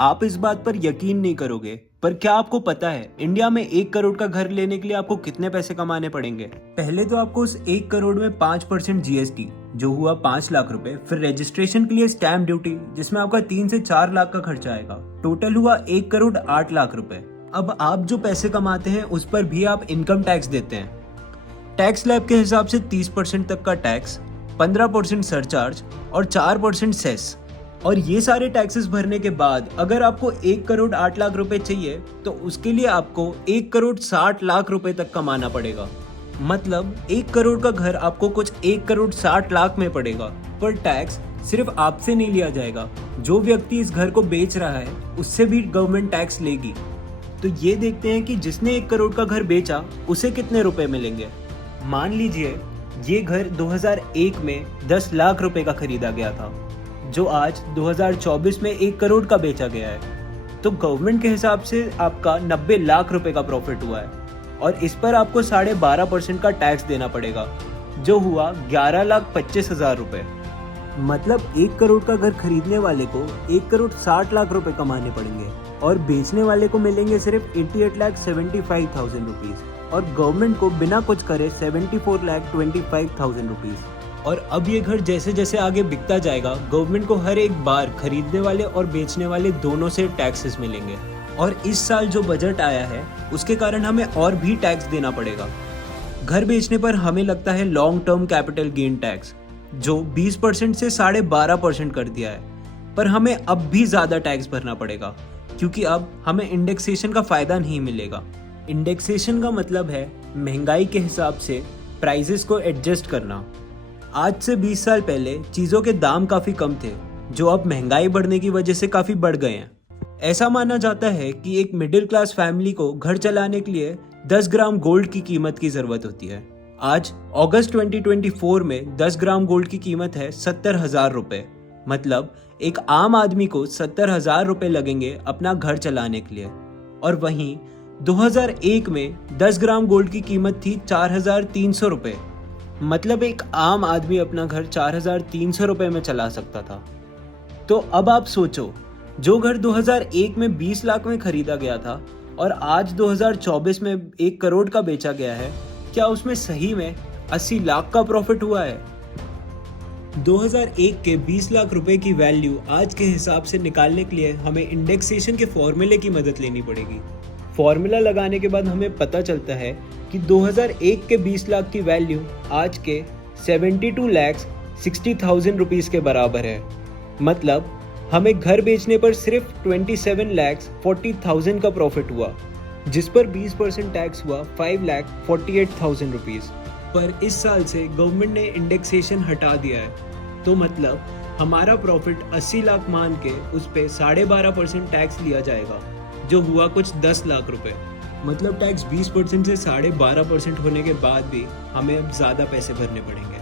आप इस बात पर यकीन नहीं करोगे, पर क्या आपको पता है इंडिया में 1 करोड़ का घर लेने के लिए आपको कितने पैसे कमाने पड़ेंगे? पहले तो आपको उस 1 करोड़ में 5% जीएसटी जो हुआ 5 लाख रुपए, फिर रजिस्ट्रेशन के लिए स्टैम्प ड्यूटी जिसमें आपका 3 से 4 लाख का खर्चा आएगा। टोटल हुआ 1 करोड़ 8 लाख रुपए। अब आप जो पैसे कमाते हैं उस पर भी आप इनकम टैक्स देते हैं। टैक्स स्लैब के हिसाब से 30% तक का टैक्स, 15% सरचार्ज और 4% सेस। और ये सारे टैक्सेस भरने के बाद अगर आपको 1 करोड़ 8 लाख रुपए चाहिए तो उसके लिए आपको 1 करोड़ 60 लाख रुपए तक कमाना पड़ेगा। मतलब 1 करोड़ का घर आपको कुछ 1 करोड़ 60 लाख में पड़ेगा। पर टैक्स सिर्फ आपसे नहीं लिया जाएगा, जो व्यक्ति इस घर को बेच रहा है उससे भी गवर्नमेंट टैक्स लेगी। तो ये देखते हैं कि जिसने 1 करोड़ का घर बेचा उसे कितने रुपए मिलेंगे। मान लीजिए ये घर 2001 में 10 लाख रुपए का खरीदा गया था, जो आज 2024 में 1 करोड़ का बेचा गया है। तो गवर्नमेंट के हिसाब से आपका 90 लाख रुपए का प्रॉफिट हुआ है और इस पर आपको 12.5% का टैक्स देना पड़ेगा, जो हुआ 11,25,000 रुपए। मतलब 1 करोड़ का घर खरीदने वाले को 1 करोड़ 60 लाख रुपए कमाने पड़ेंगे और बेचने वाले को मिलेंगे सिर्फ 88,75,000 रुपीज और गवर्नमेंट को बिना कुछ करे 74,25,000 रुपीज। और अब ये घर जैसे जैसे आगे बिकता जाएगा, गवर्नमेंट को हर एक बार खरीदने वाले और बेचने वाले दोनों से टैक्सेस मिलेंगे। और इस साल जो बजट आया है उसके कारण हमें और भी टैक्स देना पड़ेगा। घर बेचने पर हमें लगता है long term capital gain tax, जो 20% से 12.5% कर दिया है। पर हमें अब भी ज़्यादा टैक्स भरना पड़ेगा क्योंकि अब हमें इंडेक्सेशन का फ़ायदा नहीं मिलेगा। इंडेक्सेशन का मतलब है महंगाई के हिसाब से प्राइसेस को एडजस्ट करना। आज से 20 साल पहले चीज़ों के दाम काफ़ी कम थे, जो अब महंगाई बढ़ने की वजह से काफ़ी बढ़ गए हैं। ऐसा माना जाता है कि एक मिडिल क्लास फैमिली को घर चलाने के लिए 10 ग्राम गोल्ड की कीमत की ज़रूरत होती है। आज अगस्त 2024 में 10 ग्राम गोल्ड की कीमत है 70,000 रुपये। मतलब एक आम आदमी को 70,000 रुपये लगेंगे अपना घर चलाने के लिए। और वहीं 2001 में 10 ग्राम गोल्ड की कीमत थी 4,300 रुपये। मतलब एक आम आदमी अपना घर 4,300 रुपये में चला सकता था। तो अब आप सोचो, जो घर 2001 में 20 लाख में खरीदा गया था और आज 2024 में 1 करोड़ का बेचा गया है, क्या उसमें सही में 80 लाख का प्रॉफिट हुआ है? 2001 के 20 लाख रुपए की वैल्यू आज के हिसाब से निकालने के लिए हमें इंडेक्सेशन के फॉर्मूले की मदद लेनी पड़ेगी। फॉर्मूला लगाने के बाद हमें पता चलता है कि 2001 के 20 लाख की वैल्यू आज के 72,60,000 रुपीज़ के बराबर है। मतलब हमें घर बेचने पर सिर्फ 27,40,000 का प्रॉफिट हुआ, जिस पर 20% टैक्स हुआ 5,48,000 रुपीज़। पर इस साल से गवर्नमेंट ने इंडेक्सेशन हटा दिया है, तो मतलब हमारा प्रॉफिट 80 लाख मान के उस पर 12.5% टैक्स लिया जाएगा, जो हुआ कुछ 10 लाख रुपए। मतलब टैक्स 20% से 12.5% होने के बाद भी हमें अब ज़्यादा पैसे भरने पड़ेंगे।